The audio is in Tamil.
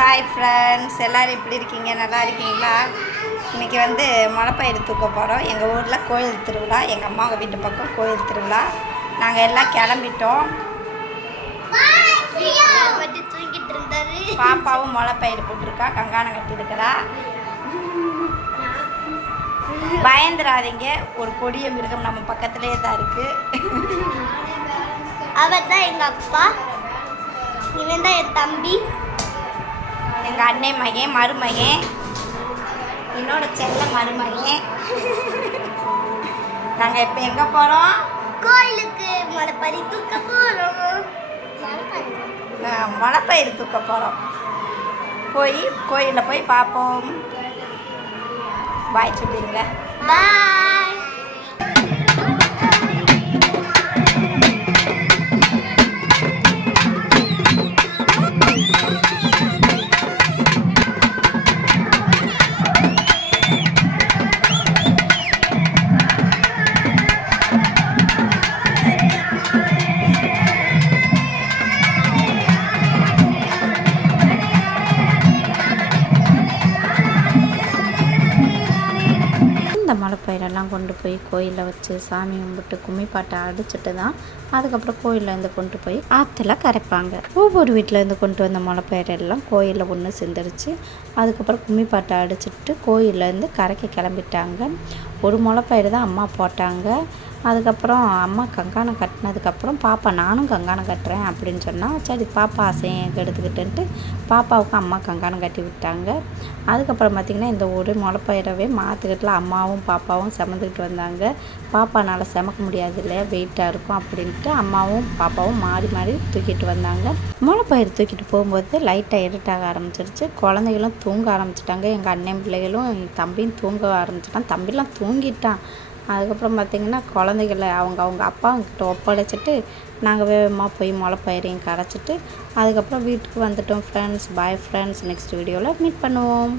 ஹாய் ஃப்ரெண்ட்ஸ், எல்லோரும் எப்படி இருக்கீங்க? நல்லா இருக்கீங்களா? இன்றைக்கி வந்து முளைப்பயிறு தூக்க போகிறோம். எங்கள் ஊரில் கோயில் திருவிழா, எங்கள் அம்மாவை வீட்டு பக்கம் கோயில் திருவிழா. நாங்கள் எல்லாம் கிளம்பிட்டோம். பாப்பாவும் முளைப்பயிறு போட்டிருக்கா, கங்காணம் கட்டியிருக்கிறா. பயந்துடாதீங்க, ஒரு கொடிய மிருகம் நம்ம பக்கத்துலேயே தான் இருக்குது. அவர் தான் எங்கள் அப்பா, இவன் தான் என் தம்பி, எங்கள் அண்ணன் மகன், மருமகன், என்னோட செல்ல மருமகன். நாங்கள் இப்போ எங்கே போகிறோம்? கோயிலுக்கு முளைப்பயிறு தூக்க போகிறோம். முளைப்பயிறு தூக்க போகிறோம். போய் கோயிலில் போய் பார்ப்போம். பாய் சொல்லிடுங்க. பாய். இந்த முளைப்பயிரெல்லாம் கொண்டு போய் கோயிலில் வச்சு சாமி கும்பிட்டு கும்மிப்பாட்டை அடிச்சுட்டு தான் அதுக்கப்புறம் கோயிலேருந்து கொண்டு போய் ஆற்றுல கரைப்பாங்க. ஒவ்வொரு வீட்டிலேருந்து கொண்டு வந்த முளைப்பயிரெல்லாம் கோயிலில் ஒன்று சிந்தரிச்சு அதுக்கப்புறம் கும்மிப்பாட்டை அடிச்சுட்டு கோயிலேருந்து கரைக்க கிளம்பிட்டாங்க. ஒரு முளைப்பயிறு தான் அம்மா போட்டாங்க. அதுக்கப்புறம் அம்மா கங்காணம் கட்டினதுக்கப்புறம் பாப்பா நானும் கங்காணம் கட்டுறேன் அப்படின்னு சொன்னால், சரி பாப்பா ஆசையை எடுத்துக்கிட்டுன்ட்டு பாப்பாவுக்கு அம்மா கங்காணம் கட்டி விட்டாங்க. அதுக்கப்புறம் பார்த்திங்கன்னா இந்த ஒரு முளைப்பயிரவே மாற்றிக்கிட்டுல அம்மாவும் பாப்பாவும் சுமந்துக்கிட்டு வந்தாங்க. பாப்பானால் சுமக்க முடியாது இல்லையா, வெயிட்டாக இருக்கும் அப்படின்ட்டு அம்மாவும் பாப்பாவும் மாறி மாறி தூக்கிட்டு வந்தாங்க. முளைப்பயிறு தூக்கிட்டு போகும்போது லைட்டாக இருட்டாக ஆரம்பிச்சிருச்சு. குழந்தைகளும் தூங்க ஆரம்பிச்சிட்டாங்க. எங்கள் அண்ணன் பிள்ளைகளும் எங்கள் தம்பியும் தூங்க ஆரம்பிச்சிட்டான். தம்பிலாம் தூங்கிட்டான். அதுக்கப்புறம் பார்த்திங்கன்னா குழந்தைகளை அவங்க அப்பாங்கிட்ட ஒப்படைச்சிட்டு நாங்கள் வேகமாக போய் முளைப்பயிரையும் கரைச்சிட்டு அதுக்கப்புறம் வீட்டுக்கு வந்துட்டோம் ஃப்ரெண்ட்ஸ். பாய் ஃப்ரெண்ட்ஸ், நெக்ஸ்ட் வீடியோவில் மீட் பண்ணுவோம்.